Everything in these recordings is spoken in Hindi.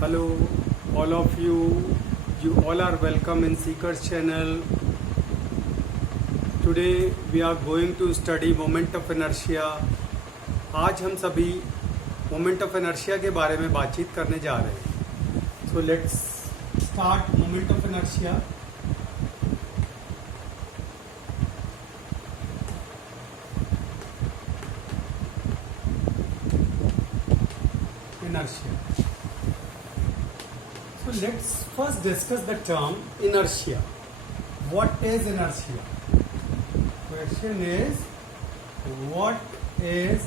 Hello, all of you. You all are welcome in Seekers channel. Today we are going to study moment of inertia. आज हम सभी moment of inertia के बारे में बातचीत करने जा रहे हैं. So let's start moment of inertia. Inertia. So let's first discuss the term inertia. What is inertia? Question is, what is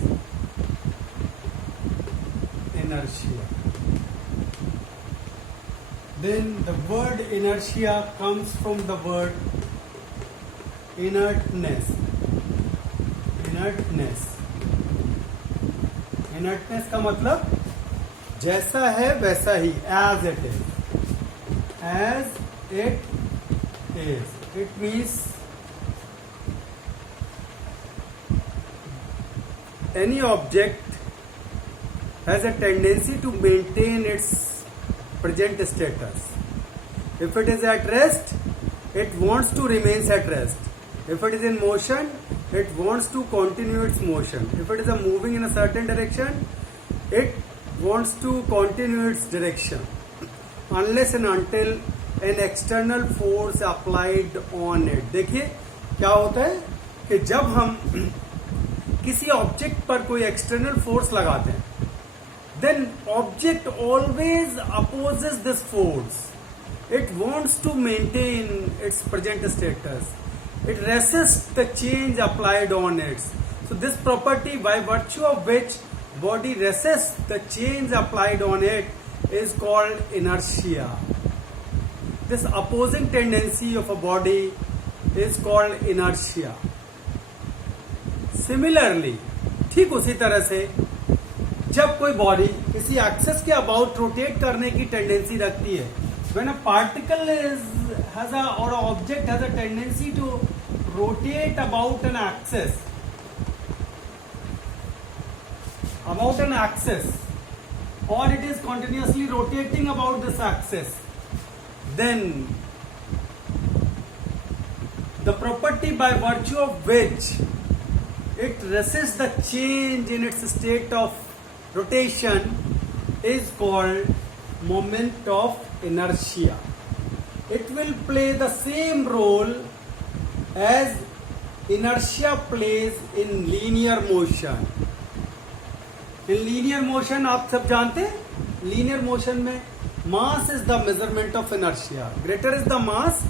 inertia? Then the word inertia comes from the word inertness. Inertness. Inertness का मतलब जैसा है वैसा ही, as it is. As it is. It means any object has a tendency to maintain its present status. If it is at rest, it wants to remain at rest. If it is in motion, it wants to continue its motion. If it is moving in a certain direction, it wants to continue its direction unless and until an external force applied on it. देखिए क्या होता है कि जब हम किसी ऑब्जेक्ट पर कोई एक्सटर्नल फोर्स लगाते हैं, then object always opposes this force. It wants to maintain its present status. It resists the change applied on it. So this property, by virtue of which body resists the change applied on it, is called inertia. This opposing tendency of a body is called inertia. Similarly, ठीक उसी तरह से जब कोई बॉडी किसी एक्सेस के अबाउट रोटेट करने की टेंडेंसी रखती है, when a particle has a or an object has a tendency to rotate about an axis, or it is continuously rotating about this axis, then the property by virtue of which it resists the change in its state of rotation is called moment of inertia. It will play the same role as inertia plays in linear motion. In linear motion आप सब जानते हैं, linear motion में mass is the measurement of inertia. Greater is the mass,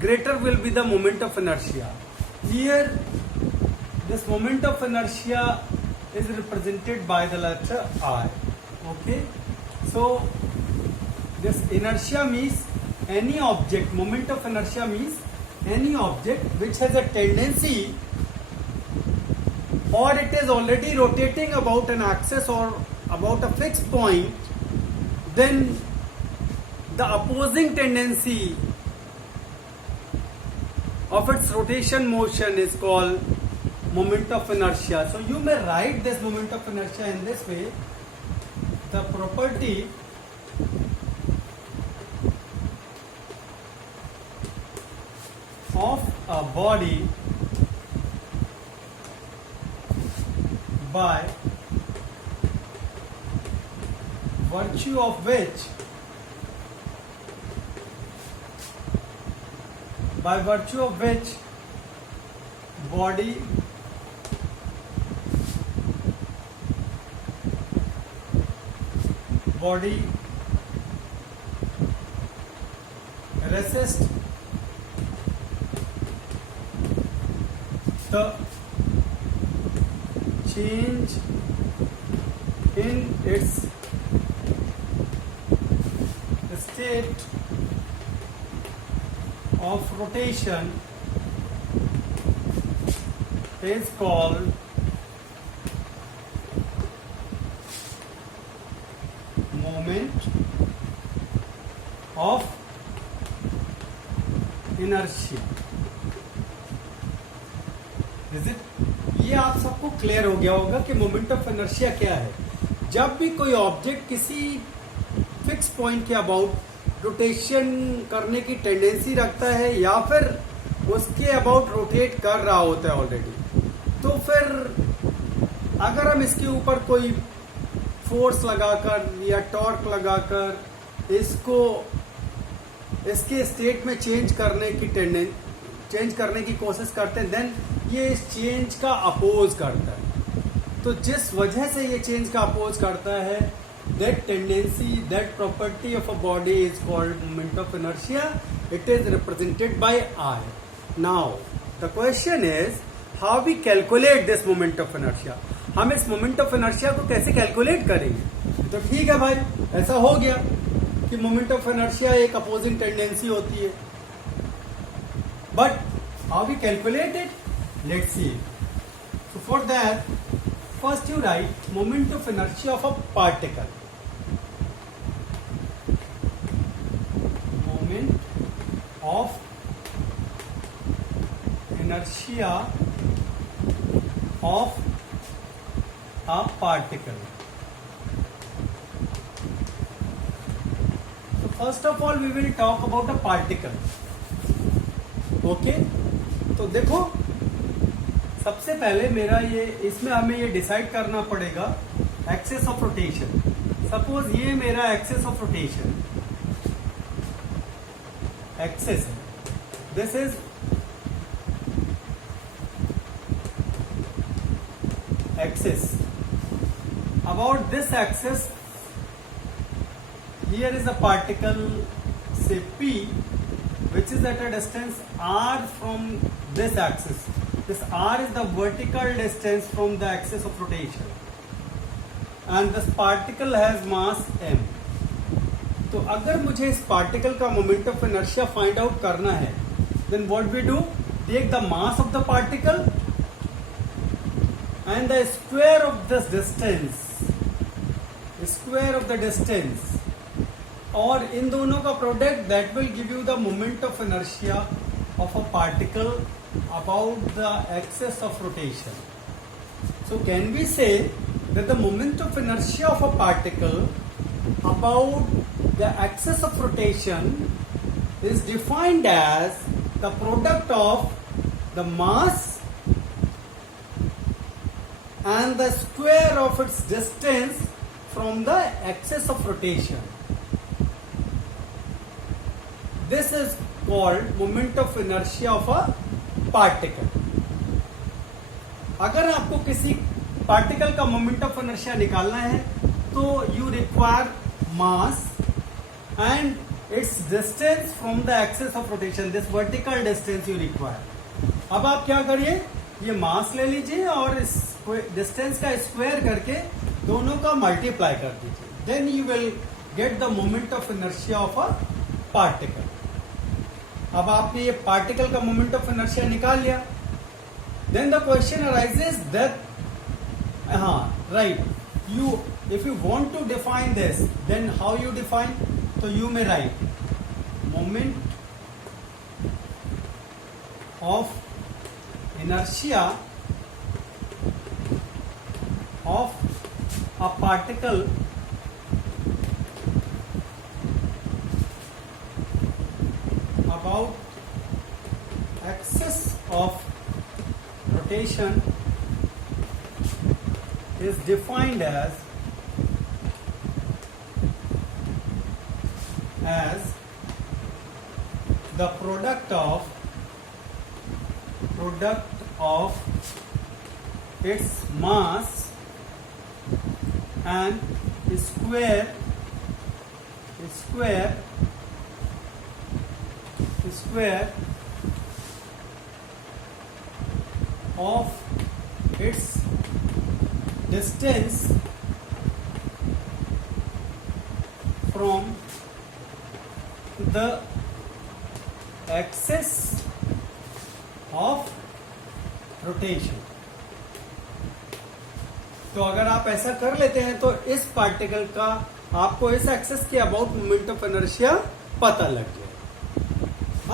greater will be the moment of inertia. Here this moment of inertia is represented by the letter I. Okay, so this inertia means any object, moment of inertia means any object which has a tendency, or it is already rotating about an axis or about a fixed point, then the opposing tendency of its rotation motion is called moment of inertia. So you may write this moment of inertia in this way: the property of a body by virtue of which body resists the change in its state of rotation is called moment of inertia. Is it? ये आप सबको क्लियर हो गया होगा कि मोमेंट ऑफ इनर्शिया क्या है. जब भी कोई ऑब्जेक्ट किसी फिक्स पॉइंट के अबाउट रोटेशन करने की टेंडेंसी रखता है या फिर उसके अबाउट रोटेट कर रहा होता है ऑलरेडी, तो फिर अगर हम इसके ऊपर कोई फोर्स लगाकर या टॉर्क लगाकर इसको इसके स्टेट में चेंज करने की कोशिश करते हैं, देन ये इस चेंज का अपोज करता है। तो जिस वजह से ये चेंज का अपोज करता है, that tendency, that property of a body is called moment of inertia. It is represented by I. Now the question is how we calculate this moment of inertia. हम इस मोमेंट ऑफ इनर्शिया को कैसे कैलकुलेट करेंगे? तो ठीक है भाई, ऐसा हो गया कि मोमेंट ऑफ इनर्शिया एक अपोजिंग टेंडेंसी होती है, but how we calculate it, let's see. So for that first you write moment of inertia of a particle. Moment of inertia of a particle. So first of all we will talk about a particle. Okay? तो देखो, सबसे पहले मेरा ये इसमें हमें ये डिसाइड करना पड़ेगा एक्सेस ऑफ रोटेशन। सपोज ये मेरा एक्सेस ऑफ रोटेशन एक्सेस है, this is axis. About this axis, here is a particle, say P, which is at a distance r from this axis. This r is the vertical distance from the axis of rotation, and this particle has mass m. तो अगर मुझे इस पार्टिकल का moment of inertia find out करना है, then what we do? Take the mass of the particle and the square of this distance, और इन दोनों का product, that will give you the moment of inertia of a particle about the axis of rotation. So can we say that the moment of inertia of a particle about the axis of rotation is defined as the product of the mass and the square of its distance from the axis of rotation. This is called moment of inertia of a particle. अगर आपको किसी पार्टिकल का मोमेंट ऑफ इनर्शिया निकालना है तो you require mass and it's distance from the axis of rotation, this vertical distance you require. अब आप क्या करिए, ये मास ले लीजिए और इस डिस्टेंस का स्क्वायर करके दोनों का मल्टीप्लाई कर दीजिए, then you will get the moment of inertia of a particle. अब आपने ये पार्टिकल का मोमेंट ऑफ इनर्शिया निकाल लिया, then the question arises that right, you if you want to define this, then how you define? तो you may write moment of inertia of a particle about axis of rotation is defined as the product of its mass and square of its distance from the axis of rotation. तो अगर आप ऐसा कर लेते हैं तो इस पार्टिकल का आपको इस एक्सिस के अबाउट मोमेंट ऑफ इनर्शिया पता लग जाए।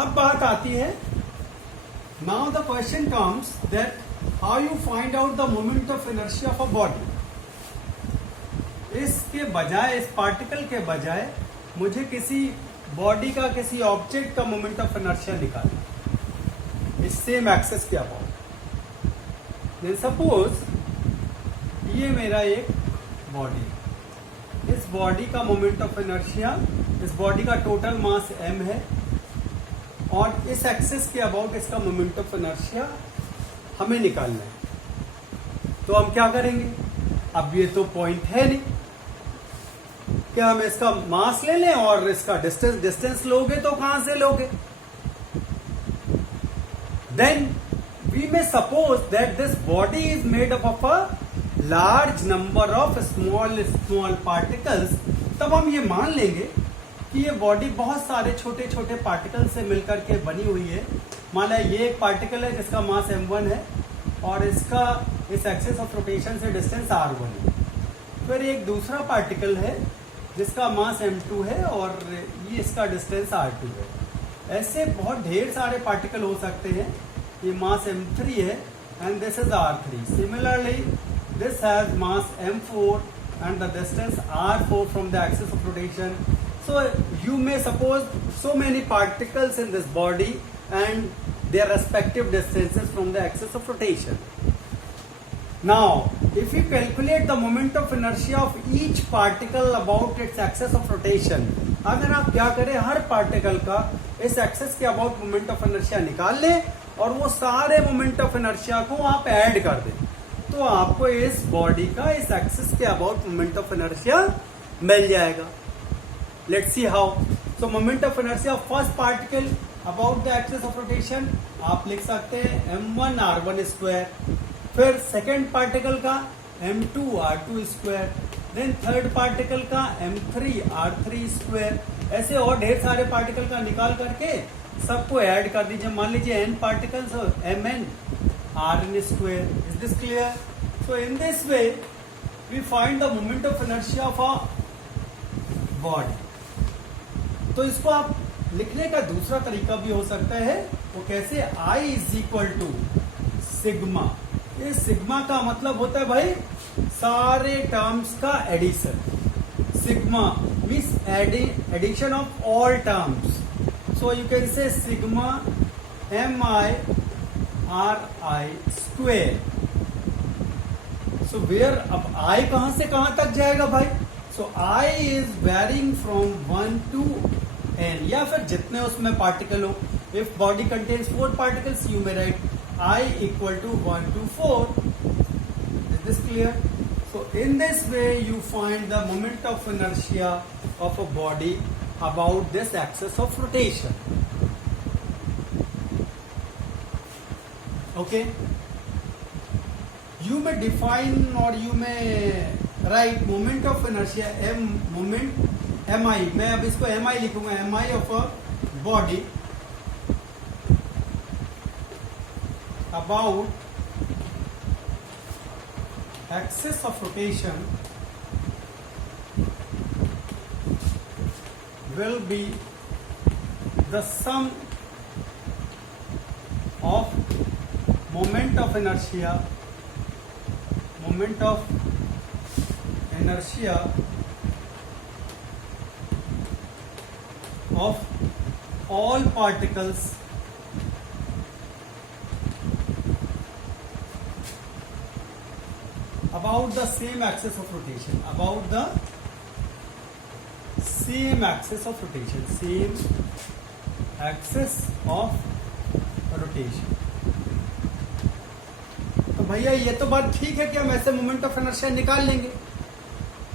अब बात आती है, now the question comes that how you find out the moment of inertia of a body. इसके बजाय, इस पार्टिकल के बजाय मुझे किसी बॉडी का, किसी ऑब्जेक्ट का मोमेंट ऑफ इनर्शिया निकालना इस सेम एक्सेस के अबाउट। देन सपोज ये मेरा एक बॉडी, इस बॉडी का मोमेंट ऑफ इनर्शिया, इस बॉडी का टोटल मास m है और इस एक्सिस के अबाउट इसका मोमेंट ऑफ इनर्शिया हमें निकालना है। तो हम क्या करेंगे, अब ये तो पॉइंट है नहीं, क्या हम इसका मास ले लें और इसका डिस्टेंस लोगे तो कहां से लोगे? Then we may suppose that this body is made up of a large number of small particles. तब हम ये मान लेंगे कि ये बॉडी बहुत सारे छोटे छोटे पार्टिकल से मिलकर के बनी हुई है। मान लिया ये एक पार्टिकल है जिसका मास m1 है और इसका इस एक्सिस ऑफ रोटेशन से डिस्टेंस r1 है। फिर एक दूसरा पार्टिकल है जिसका मास m2 है और ये इसका डिस्टेंस r2 है। ऐसे बहुत ढेर सारे पार्टिकल हो सकते हैं। ये मास m3 है and this is r3। Similarly this has mass m4 and the distance r4 from the axis of rotation. So you may suppose so many particles in this body and their respective distances from the axis of rotation. Now if you calculate the moment of inertia of each particle about its axis of rotation, अगर आप क्या करें, हर पार्टिकल का इस एक्सेस के अबाउट मोमेंट ऑफ इनर्शिया निकाल लें और वो सारे मोमेंट ऑफ इनर्शिया को आप ऐड कर दें, तो आपको इस बॉडी का इस एक्सिस के अबाउट मोमेंट ऑफ इनर्शिया मिल जाएगा। Let's see how. So moment of inertia of first particle about the axis of rotation आप लिख सकते हैं m1 r1 स्क्वायर, फिर सेकेंड पार्टिकल का m2 r2 square, then third particle का m3 r3 स्क्वायर। ऐसे और ढेर सारे पार्टिकल का निकाल करके सबको ऐड कर दीजिए। मान लीजिए n particles mn rn square. Is this clear? So in this way we find the moment of inertia of a body. तो इसको आप लिखने का दूसरा तरीका भी हो सकता है। वो कैसे? I is equal to sigma. ये सिग्मा का मतलब होता है भाई सारे टर्म्स का addition. Sigma means addition of all terms. So you can say sigma mi r I square. So where, अब I कहां से कहां तक जाएगा भाई? So I is varying from 1 to n, या फिर जितने उसमें पार्टिकल हो। If body contains 4 particles you may write I equal to 1 to 4. Is this clear? So in this way you find the moment of inertia of a body about this axis of rotation. Okay, you may define or you may write moment of inertia moment mi, मैं अब इसको mi लिखूंगा, mi of a body about axis of rotation will be the sum of moment of inertia of all particles about the same axis of rotation, about the same axis of rotation, same axis of rotation. तो भैया ये तो बात ठीक है कि हम ऐसे मोमेंट ऑफ इनर्शिया निकाल लेंगे,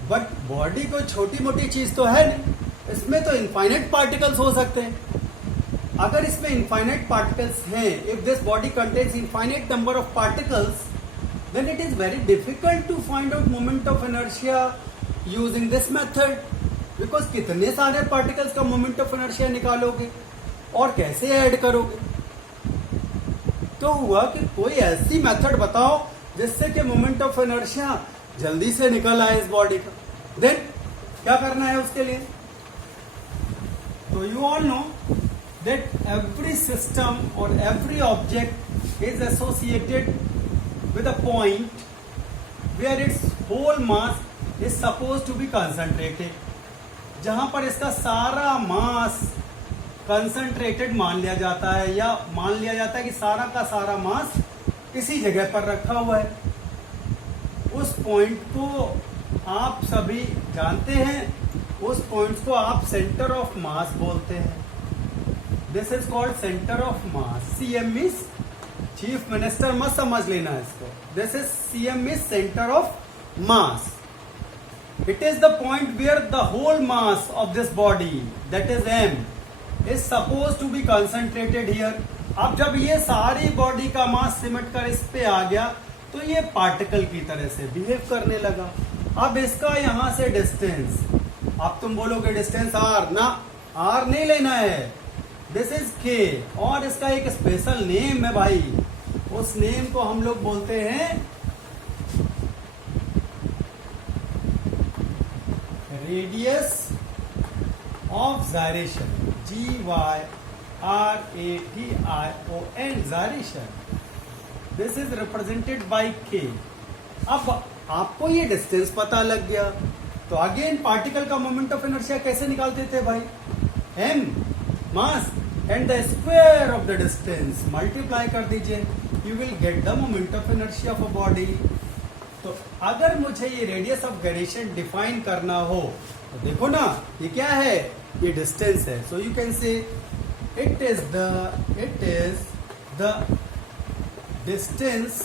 बट बॉडी कोई छोटी मोटी चीज तो है नहीं, इसमें तो इनफाइनाइट पार्टिकल्स हो सकते हैं। अगर इसमें इनफाइनाइट पार्टिकल्स हैं, if this body contains infinite number of particles, then it is very difficult to find out moment of inertia using this method, because कितने सारे particles का moment of inertia निकालोगे और कैसे ऐड करोगे? तो हुआ कि कोई ऐसी मेथड बताओ जिससे कि मोमेंट ऑफ इनर्शिया जल्दी से निकल आए इस बॉडी का। देन क्या करना है उसके लिए? तो you all know that every system और every object is associated with a point where its whole mass is suppose to be concentrated, जहां पर इसका सारा मास कंसंट्रेटेड मान लिया जाता है, या मान लिया जाता है कि सारा का सारा मास इसी जगह पर रखा हुआ है। उस पॉइंट को आप सभी जानते हैं, उस पॉइंट को आप सेंटर ऑफ मास बोलते हैं। This is called centre of mass. CM is chief minister, मत समझ लेना इसको। This is CM is centre of mass. It is the point where the whole mass of this body, that is M, is supposed to be concentrated here. अब जब ये सारी बॉडी का मास सिमट कर इस पे आ गया तो ये पार्टिकल की तरह से बिहेव करने लगा। अब इसका यहां से डिस्टेंस, अब तुम बोलोगे डिस्टेंस R, ना R नहीं लेना है, दिस इज K, और इसका एक स्पेशल नेम है भाई। उस नेम को हम लोग बोलते हैं radius of gyration, GYRATION, gyration. This is represented bye K। अब आपको ये डिस्टेंस पता लग गया तो अगेन पार्टिकल का मोमेंट ऑफ इनर्शिया कैसे निकालते थे भाई? M mass and the square of the distance multiply कर दीजिए, you will get the moment of inertia of a body. तो अगर मुझे ये रेडियस ऑफ गायरेशन डिफाइन करना हो तो देखो ना, ये क्या है? ये डिस्टेंस है। So you can say it is the distance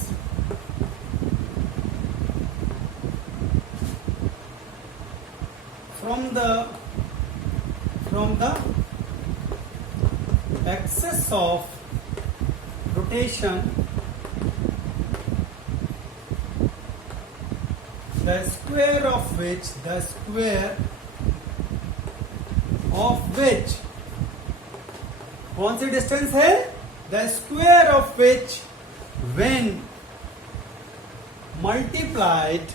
from the axis of rotation, the square of which कौन सी डिस्टेंस है? the square of which when multiplied,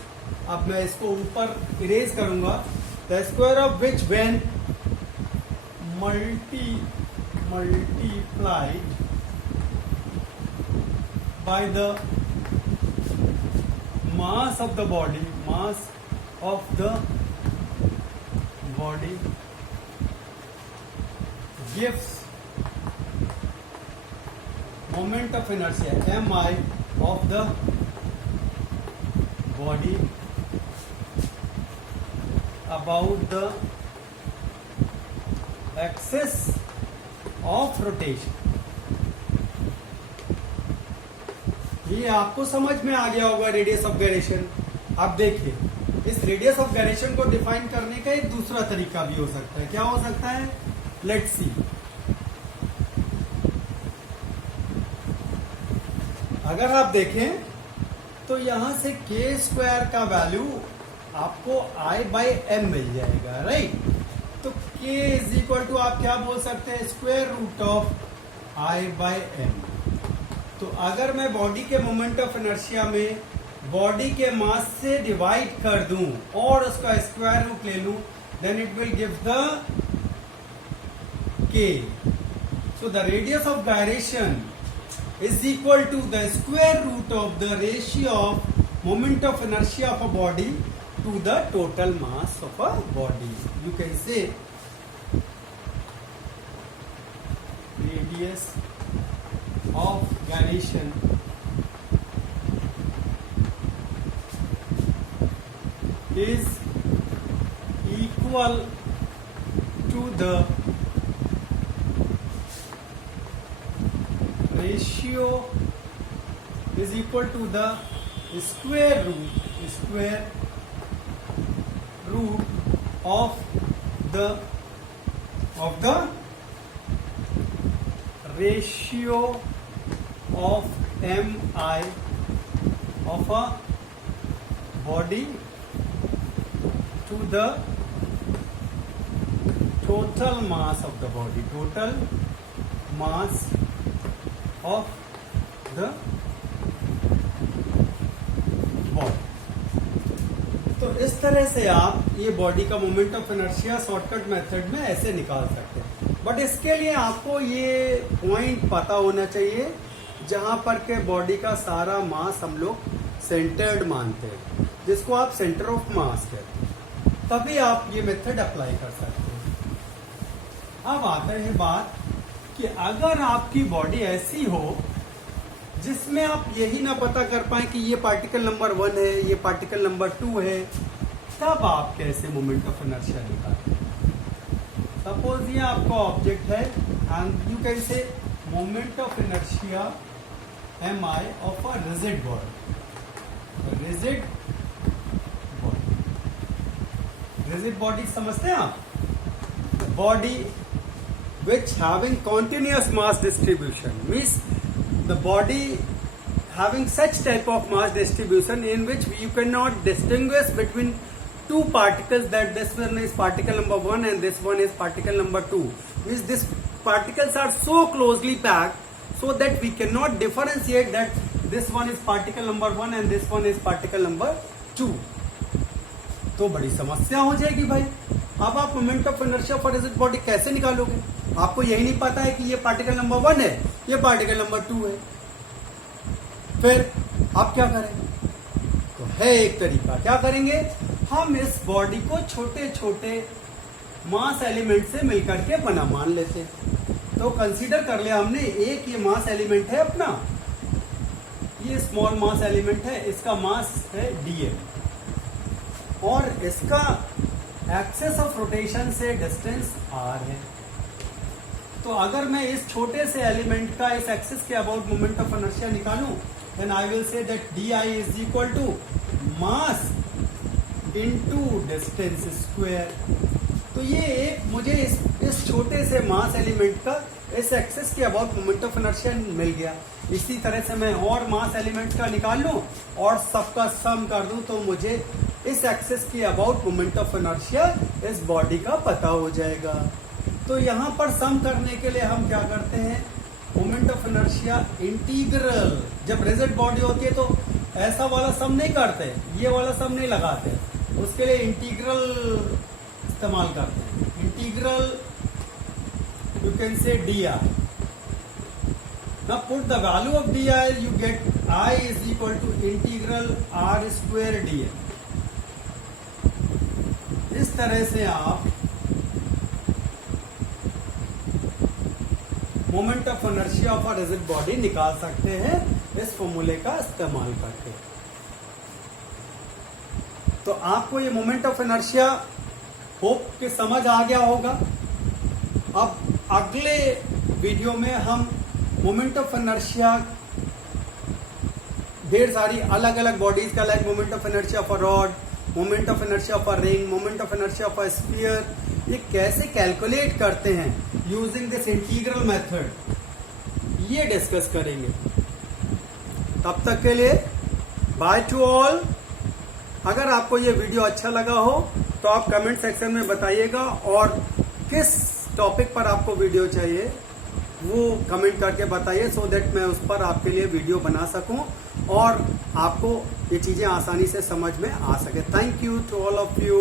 अब मैं इसको ऊपर इरेज करूंगा, the square of which when multiplied by the mass of the body gives moment of inertia mi of the body about the axis of rotation। ये आपको समझ में आ गया होगा रेडियस ऑफ गायरेशन। अब देखिए, इस रेडियस ऑफ गायरेशन को डिफाइन करने का एक दूसरा तरीका भी हो सकता है। क्या हो सकता है? Let's see. अगर आप देखें तो यहां से k स्क्वायर का वैल्यू आपको I/m मिल जाएगा, राइट? तो k इज इक्वल टू आप क्या बोल सकते हैं? Square root of I/m। तो अगर मैं बॉडी के मोमेंट ऑफ इनर्शिया में बॉडी के मास से डिवाइड कर दूं और उसका स्क्वायर रूट ले लूं, then it will give the k। So the radius of gyration is equal to the square root of the ratio of moment of inertia of a body to the total mass of a body. You can say radius of gyration is equal to the ratio is equal to the square root of the ratio of mi of a body to the total mass of the body, total mass of the body। तो इस तरह से आप ये बॉडी का moment of inertia shortcut method में ऐसे निकाल सकते हैं। बट इसके लिए आपको ये पॉइंट पता होना चाहिए जहां पर के बॉडी का सारा मास हम लोग सेंटर्ड मानते हैं। जिसको आप सेंटर ऑफ मास कहते हैं, तभी आप ये मेथड अप्लाई कर सकते हैं। अब आते हैं बात कि अगर आपकी बॉडी ऐसी हो जिसमें आप यही ना पता कर पाए कि ये पार्टिकल नंबर 1 है, ये पार्टिकल नंबर 2 है, तब आप कैसे मोमेंट ऑफ इनर्शिया निकालें। सपोज ये आपका ऑब्जेक्ट है एंड यू कैन से moment of inertia mi of a rigid body. Rigid body समझते हैं आप? Body which having continuous mass distribution means the body having such type of mass distribution in which you cannot distinguish between two particles, that this one is particle number 1 and this one is particle number 2, means these particles are so closely packed so that we cannot differentiate that this one is particle number 1 and this one is particle number 2। तो बड़ी समस्या हो जाएगी भाई। अब आप moment of inertia for rigid body कैसे निकालोगे? आपको यही नहीं पता है कि ये पार्टिकल नंबर 1 है, ये पार्टिकल नंबर 2 है, फिर आप क्या करेंगे? तो है एक तरीका, क्या करेंगे? हम इस बॉडी को छोटे छोटे मास एलिमेंट से मिलकर के बना मान लेते हैं। तो कंसीडर कर लिया हमने, एक ये मास एलिमेंट है अपना, ये स्मॉल मास एलिमेंट है, इसका मास है dm और इसका एक्सेस ऑफ रोटेशन से डिस्टेंस r है। तो अगर मैं इस छोटे से एलिमेंट का इस एक्सेस के अबाउट मोमेंट ऑफ इनर्शिया निकालूं, then I will say that di is equal to mass into distance square. तो ये एक मुझे इस छोटे से मास एलिमेंट का इस एक्सेस के अबाउट मोमेंट ऑफ इनर्शिया मिल गया। इसी तरह से मैं और मास एलिमेंट का निकाल लूं और सबका सम कर दूं तो मुझे इस एक्सेस के अबाउट मोमेंट ऑफ इनर्शिया इस बॉडी का पता हो जाएगा। तो यहाँ पर सम करने के लिए हम क्या करते हैं? मोमेंट ऑफ इनर्शिया इंटीग्रल, जब रिजिड बॉडी होती है तो ऐसा वाला सम नहीं करते, ये वाला सम नहीं लगाते, उसके लिए इंटीग्रल इस्तेमाल करते हैं। इंटीग्रल यू कैन से dr। Now put the value of dr, you get I is equal to integral r square dm। इस तरह से आप moment of inertia of a rigid body निकाल सकते हैं इस फॉर्मूले का इस्तेमाल करके। तो आपको ये मोमेंट ऑफ इनर्शिया होप कि समझ आ गया होगा। अब अगले वीडियो में हम मोमेंट ऑफ इनर्शिया ढेर सारी अलग अलग बॉडीज का, like moment of inertia of a rod, moment of inertia of a ring, moment of inertia of a sphere, ये कैसे कैलकुलेट करते हैं यूजिंग दिस इंटीग्रल मेथड, ये डिस्कस करेंगे। तब तक के लिए बाय टू ऑल। अगर आपको ये वीडियो अच्छा लगा हो तो आप कमेंट सेक्शन में बताइएगा और किस टॉपिक पर आपको वीडियो चाहिए वो कमेंट करके बताइए, सो दैट मैं उस पर आपके लिए वीडियो बना सकूं और आपको ये चीजें आसानी से समझ में आ सके। Thank you to all of you.